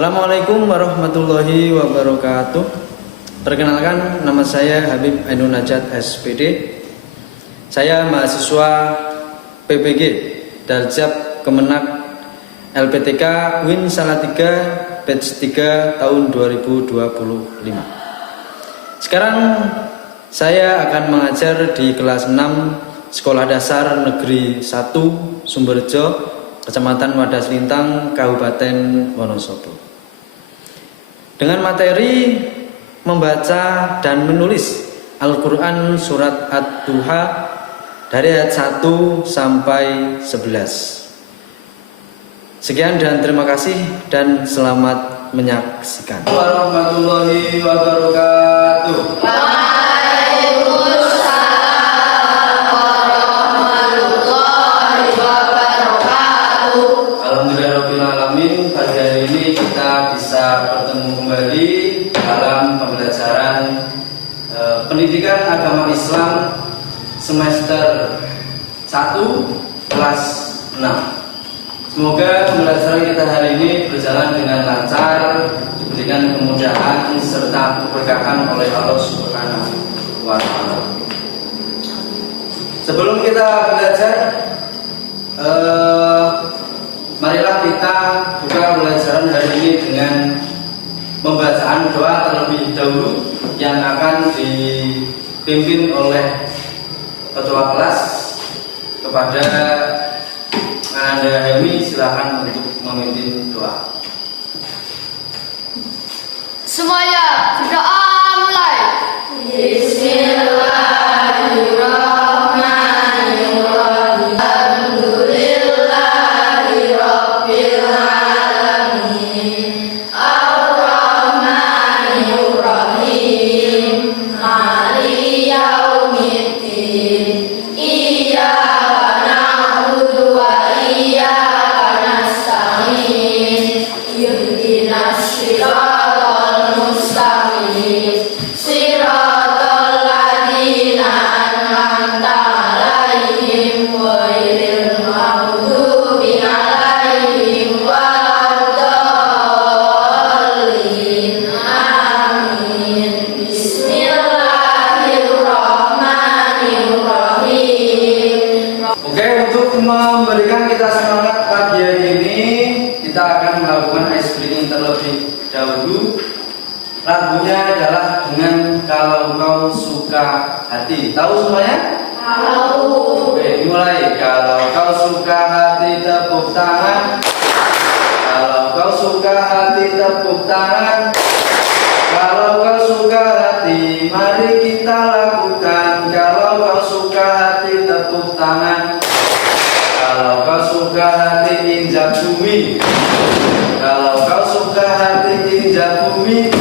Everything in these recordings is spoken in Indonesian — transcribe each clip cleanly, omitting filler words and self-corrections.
Assalamualaikum warahmatullahi wabarakatuh. Perkenalkan, nama saya Habib Ainun Najat SPD. Saya mahasiswa PPG Darjab Kemenak LPTK Win Salatiga batch 3 tahun 2025. Sekarang saya akan mengajar di kelas 6 Sekolah Dasar Negeri 1 Sumberjo, Kecamatan Wadas Lintang, Kabupaten Wonosobo. Dengan materi membaca dan menulis Al-Quran Surat Ad-Duha dari ayat 1 sampai 11. Sekian dan terima kasih dan selamat menyaksikan. Warahmatullahi wabarakatuh. Pagi hari ini kita bisa bertemu kembali dalam pembelajaran pendidikan agama Islam semester 1 kelas 6. Semoga pembelajaran kita hari ini berjalan dengan lancar, diberikan kemudahan serta keberkahan oleh Allah Subhanahu wa Ta'ala. Sebelum kita belajar, marilah kita buka pembelajaran hari ini dengan pembacaan doa terlebih dahulu yang akan dipimpin oleh ketua kelas. Kepada Anda Helmi, silakan untuk memimpin doa. Semuanya berdoa mulai. Bismillah. Memberikan kita semangat pagi hari ini, kita akan melakukan ice breaking terlebih dahulu. Lagunya adalah dengan Kalau Kau Suka Hati. Tahu semuanya? Tahu. Oke, mulai. Kalau kau suka hati, tepuk tangan. Kalau kau suka hati, tepuk tangan. Kalau kau suka hati, mari kita lakukan. Kalau kau suka hati, tepuk tangan. Kalau kau suka hati, injak bumi. Kalau kau suka hati, injak bumi.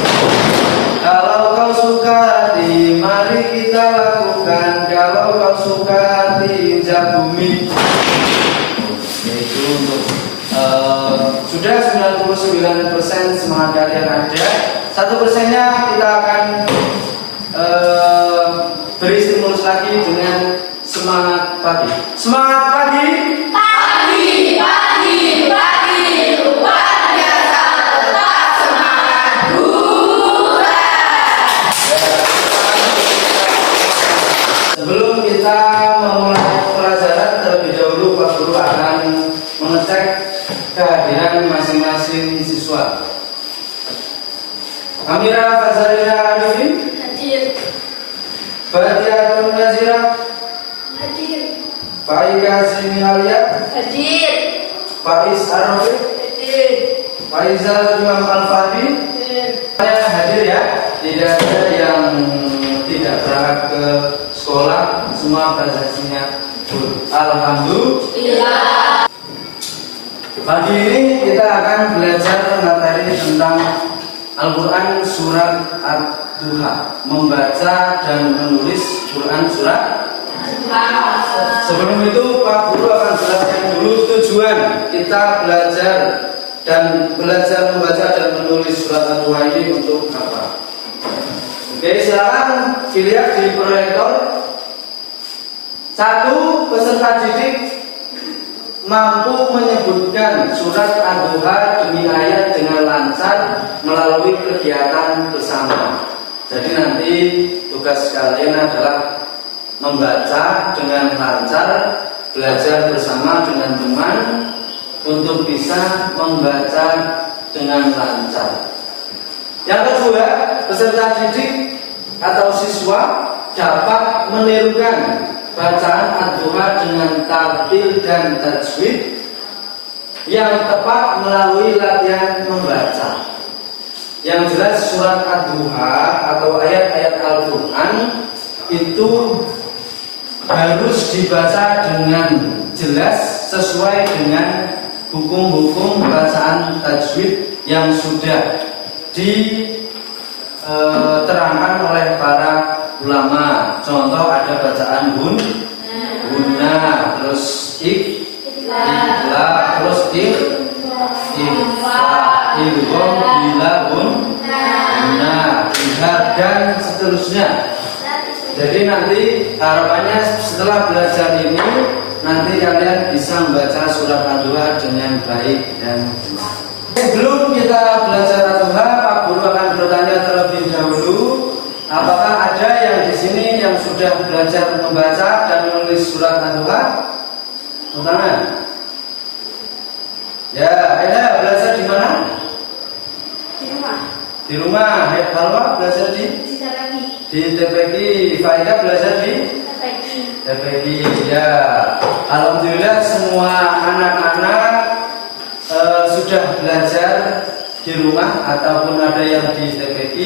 Kalau kau suka hati, mari kita lakukan. Kalau kau suka hati, injak bumi. Itu untuk sudah 99% semangat kalian ada. 1%-nya kita akan beri stimulus lagi dengan semangat pagi. Semangat pagi. Luar biasa, tetap semangat. Hura. Sebelum kita memulai pelajaran, terlebih dahulu Pak Guru akan mengecek kehadiran masing-masing siswa. Amira Fazarina Arifin, Hadir. Batiatun Nazira, Hadir. Pak Ika Simialia, Hadir. Faiz Arafi, Hadir. Faizal Imam Al-Fahdi. Saya hadir ya, tidak ada yang tidak berangkat ke sekolah, semua prestasinya full. Alhamdulillah. Pagi ini kita akan belajar materi tentang Al-Quran Surat Ad-Duha, membaca dan menulis Quran Surat. Sebelum itu Pak Guru akan jelaskan dulu tujuan kita belajar membaca dan menulis Surat Ad-Duha ini untuk apa. Oke, silakan dilihat di proyektor. 1. Peserta didik mampu menyebutkan surat Ad-Duha demi ayat dengan lancar melalui kegiatan bersama. Jadi nanti tugas kalian adalah membaca dengan lancar, belajar bersama dengan teman untuk bisa membaca dengan lancar. Yang kedua, peserta didik atau siswa dapat menirukan bacaan Ad-Duha dengan tartil dan tajwid yang tepat melalui latihan membaca. Yang jelas surat Ad-Duha atau ayat-ayat Al-Quran itu harus dibaca dengan jelas sesuai dengan hukum-hukum bacaan tajwid yang sudah diterangkan oleh para ulama. Contoh ada bacaan guna, terus ikla, terus ikhfa, idgham, bila, guna, ihar dan seterusnya. Jadi nanti harapannya setelah belajar ini nanti kalian bisa membaca surat Ad-Duha dengan baik dan benar. Sebelum kita belajar Ad-Duha, Pak Guru akan bertanya terlebih dahulu, apakah ada yang di sini yang sudah belajar membaca dan menulis surat Ad-Duha? Tangan. Ya, ada belajar di mana? Di rumah. Di rumah. Halwa belajar di TPQ. Faidah belajar di TPQ. Ya, alhamdulillah semua anak-anak sudah belajar di rumah ataupun ada yang di TPQ.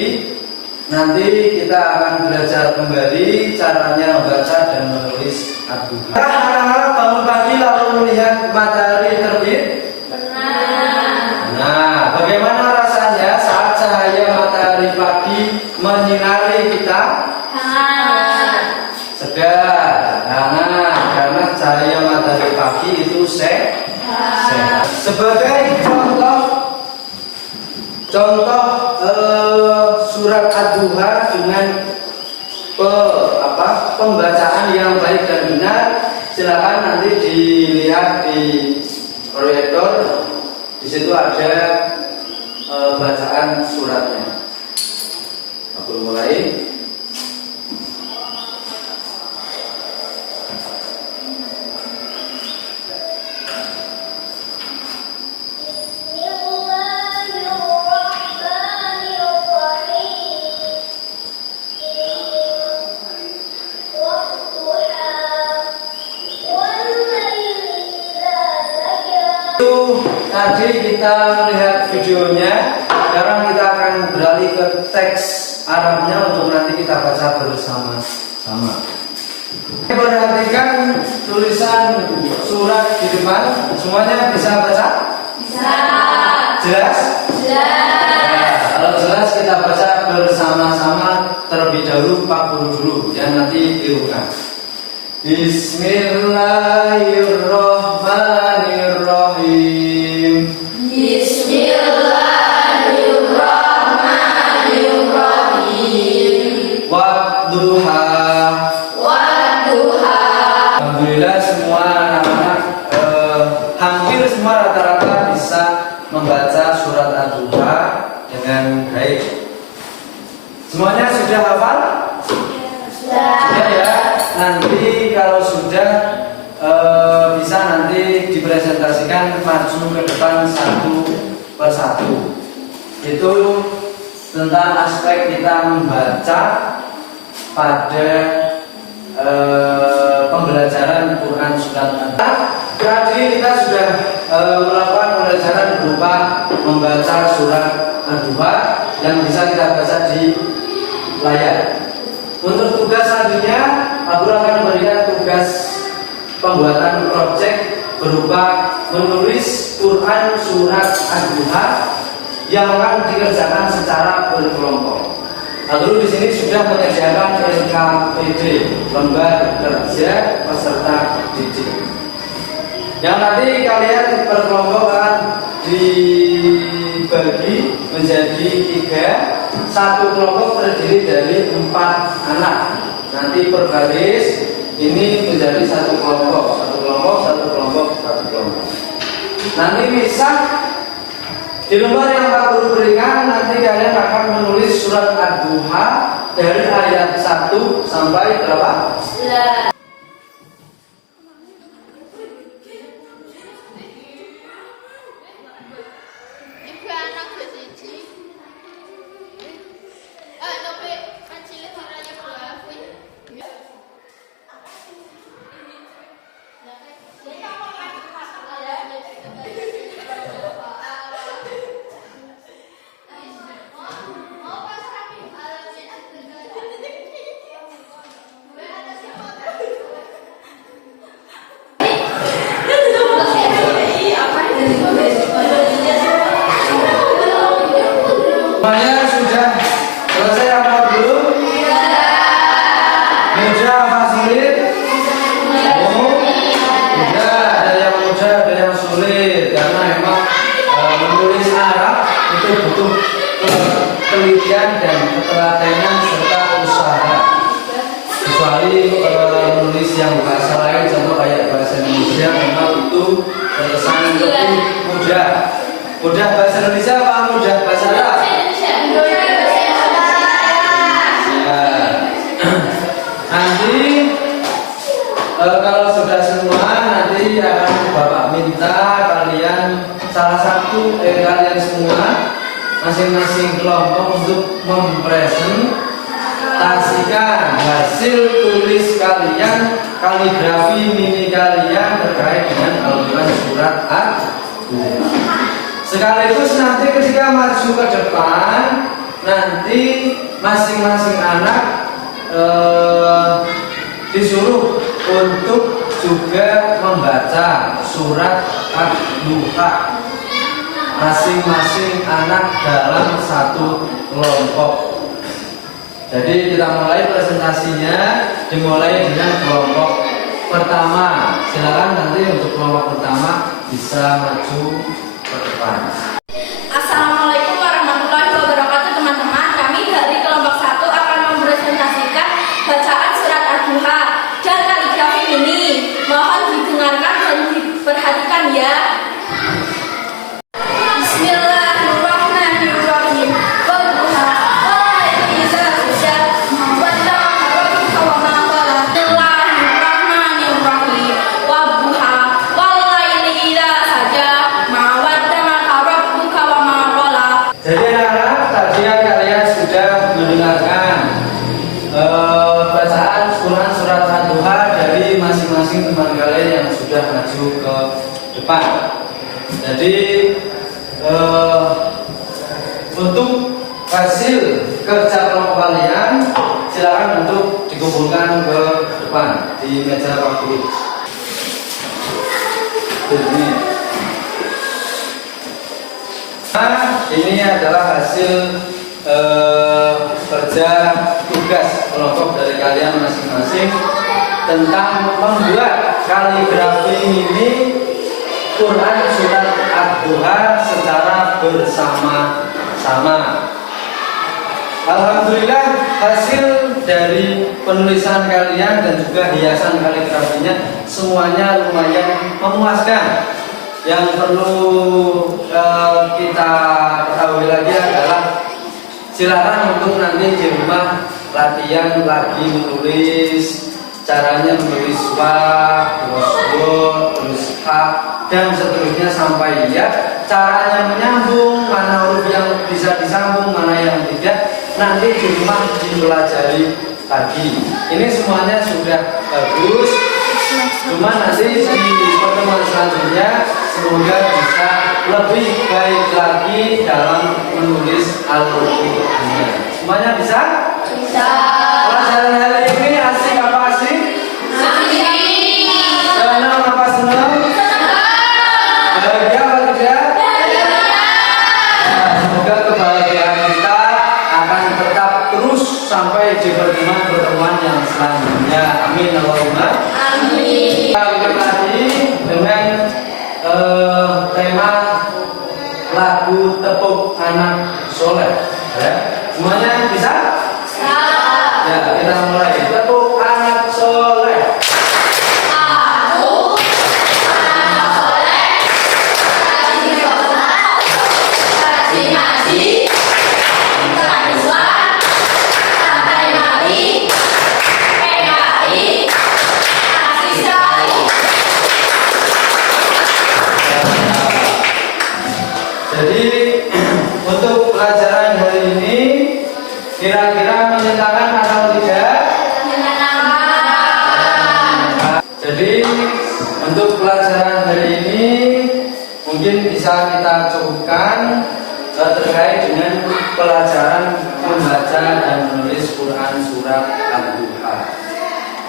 Nanti kita akan belajar kembali caranya membaca dan menulis Ad-Duha. Anak-anak bangun pagi lalu melihat matahari terbit. Nah, bagaimana rasanya saat cahaya matahari pagi menyinari kita? Segar, karena cahaya matahari pagi itu sehat. Sebagai contoh surat Ad-Duha dengan pembacaan yang baik dan benar, silakan nanti dilihat di proyektor. Di situ ada bacaan suratnya. Aku mulai. Tadi kita melihat videonya, sekarang kita akan beralih ke teks Arabnya untuk nanti kita baca bersama-sama. Perhatikan tulisan surat di depan, semuanya bisa baca? Bisa. Jelas? Jelas. Kalau jelas kita baca bersama-sama terlebih dahulu, Pak Guru dulu, yang nanti tirukan. Bismillahirrahmanirrahim. Bismillahirrahmanirrahim. Wadduha. Alhamdulillah semua anak-anak hampir semua rata-rata bisa membaca surat Ad-Duha dengan baik. Semuanya sudah hafal? Sudah ya. Nanti kalau sudah bisa nanti dipresentasikan maju ke depan satu persatu. Itu tentang aspek kita membaca pada pembelajaran Quran surat Ad-Duha. Tadi kita sudah melakukan pembelajaran berupa membaca surat Ad-Duha yang bisa kita baca di layar. Untuk tugas selanjutnya, Pak Guru akan memberikan tugas pembuatan proyek berupa menulis Quran surat Ad-Duha yang akan dikerjakan secara berkelompok. Pak Guru di sini sudah menyediakan LKPD, lembar kerja peserta didik. Yang nanti kalian berkelompok akan dibagi menjadi 3. Satu kelompok terdiri dari 4 anak. Nanti per baris ini menjadi satu kelompok, satu kelompok, satu kelompok, satu kelompok. Nanti bisa di lembar yang Pak Guru berikan, nanti kalian akan menulis surat Ad-Duha dari ayat 1 sampai berapa? 9. Semuanya sudah selesai apa belum? Mudah apa sulit? Mudah, ada yang mudah, ada yang sulit. Karena memang menulis Arab itu butuh penelitian dan ketelatenan serta usaha. Kecuali menulis yang bahasa lain, contoh kayak bahasa Indonesia, memang itu terkesan lebih mudah. Mudah bahasa Indonesia apa mudah bahasa Arab? Nanti kalau sudah semua, nanti akan Bapak minta kalian kalian semua masing-masing kelompok untuk mempresentasikan hasil tulis kalian, kaligrafi mini kalian terkait dengan Al-Quran surat Ad-Duha. Sekaligus nanti ketika maju ke depan, nanti masing-masing anak disuruh untuk juga membaca surat Ad-Duha masing-masing anak dalam satu kelompok. Jadi kita mulai presentasinya dimulai dengan kelompok pertama. Silakan nanti untuk kelompok pertama bisa maju ke depan. Assalamualaikum warahmatullahi wabarakatuh teman-teman. Kami dari kelompok 1 akan mempresentasikan bacaan surat Ad-Duha dan kaligrafi ini. Mohon didengarkan dan diperhatikan ya. Bismillahirrahmanirrahim. Wadduha walaili idza saja wadda'a rabbuka wa ma qala. Bismillahirrahmanirrahim. Wadduha walaili idza saja ma wadda'a rabbuka wa ma qala. Jadi anak-anak, tadi kalian sudah mendengarkan bacaan Quran surat Ad-Duha dari masing-masing teman kalian yang sudah maju ke depan. Jadi untuk hasil kerja kelompok kalian silakan untuk dikumpulkan ke depan di meja Pak Guru. Ini adalah hasil kerja tugas kelompok dari kalian masing-masing tentang membuat kaligrafi ini Quran surat Ad-Duha secara bersama-sama. Alhamdulillah hasil dari penulisan kalian dan juga hiasan kaligrafinya semuanya lumayan memuaskan. Yang perlu kita ketahui lagi adalah silakan untuk nanti di rumah latihan lagi menulis, caranya menulis wa, terus do, terus ha, dan seterusnya sampai ya. Caranya menyambung, mana huruf yang bisa disambung, mana yang tidak, nanti di rumah dipelajari lagi. Ini semuanya sudah bagus. Cuma nanti di pertemuan selanjutnya semoga bisa lebih baik lagi dalam menulis Al-Qur'an. Semuanya bisa? Bisa. Pelajaran hari ini asik apa asik? Asik. Senang apa senang? Bahagia apa tidak? Nah, semoga kebahagiaan kita akan tetap terus sampai di pertemuan yang selanjutnya. Amin Allahumma. Amin. Kita ulang lagi dengan tema lagu Tepuk Anak Soleh. Ya. Semuanya bisa? Bisa. Ya, kita mulai. Tepuk anak soleh. Aku anak soleh. pelajaran hari ini mungkin bisa kita cukupkan terkait dengan pelajaran membaca dan menulis Quran surat Ad-Duha.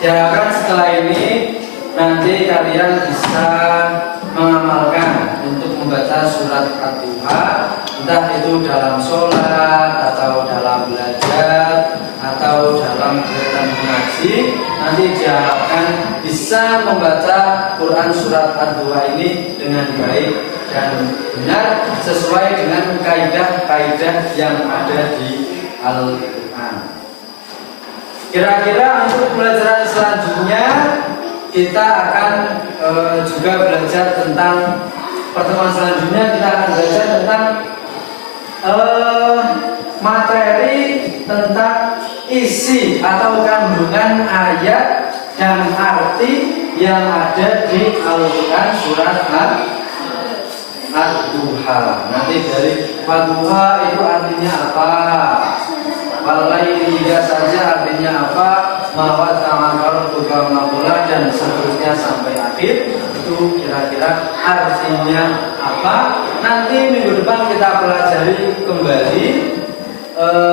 Diharapkan setelah ini nanti kalian bisa mengamalkan untuk membaca surat Ad-Duha, entah itu dalam sholat atau dalam belajar atau dalam kegiatan mengaji. Nanti diharapkan bisa membaca Quran surat Ad-Duha ini dengan baik dan benar sesuai dengan kaidah-kaidah yang ada di Al-Quran. Kira-kira untuk pelajaran selanjutnya kita akan juga belajar tentang pertemuan selanjutnya kita akan belajar tentang materi tentang isi atau kandungan ayat dan arti yang ada di Al-Quran surat Ad-Duha. Nanti dari Ad-Duha itu artinya apa? Walaupun tidak saja artinya apa? Mawat tamakal tukar makula dan seterusnya sampai akhir. Itu kira-kira artinya apa? Nanti minggu depan kita pelajari kembali.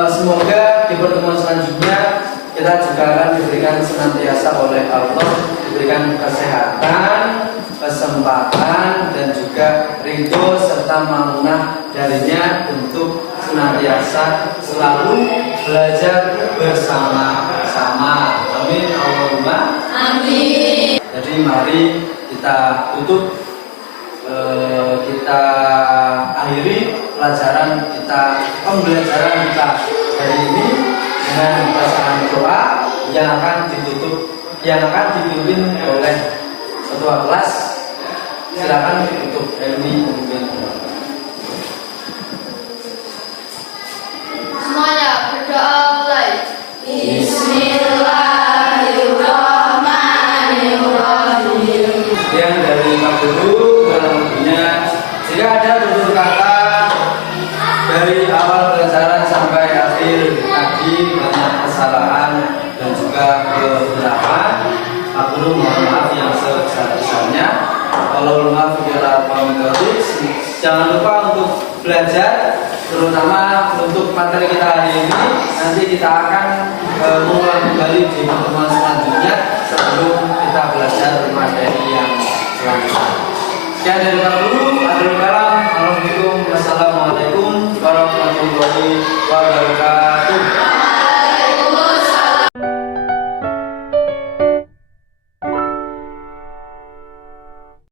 Semoga di pertemuan selanjutnya kita juga akan diberikan senantiasa oleh Allah, diberikan kesehatan, kesempatan dan juga ridho serta maunah darinya untuk senantiasa selalu belajar bersama-sama. Amin Allahumma amin. Jadi mari kita tutup, kita akhiri pelajaran kita, pembelajaran kita hari ini dengan bacaan doa yang akan ditutup, yang akan dipimpin oleh ketua kelas. Silakan ditutup Helmi memimpin. Semuanya berdoa mulai. Bismillahirrahmanirrahim. Yang dari Pak Guru dalamnya, jika ada tutur kata dari awal pelajaran sampai akhir tadi banyak kesalahan dan juga kehilafan, Pak Guru mohon maaf yang sebesar-besarnya. Kalau maaf jangan lupa untuk belajar, terutama untuk materi kita hari ini. Nanti kita akan mengulang kembali di pertemuan selanjutnya sebelum kita belajar materi yang selanjutnya. Sekian dari Pak Guru.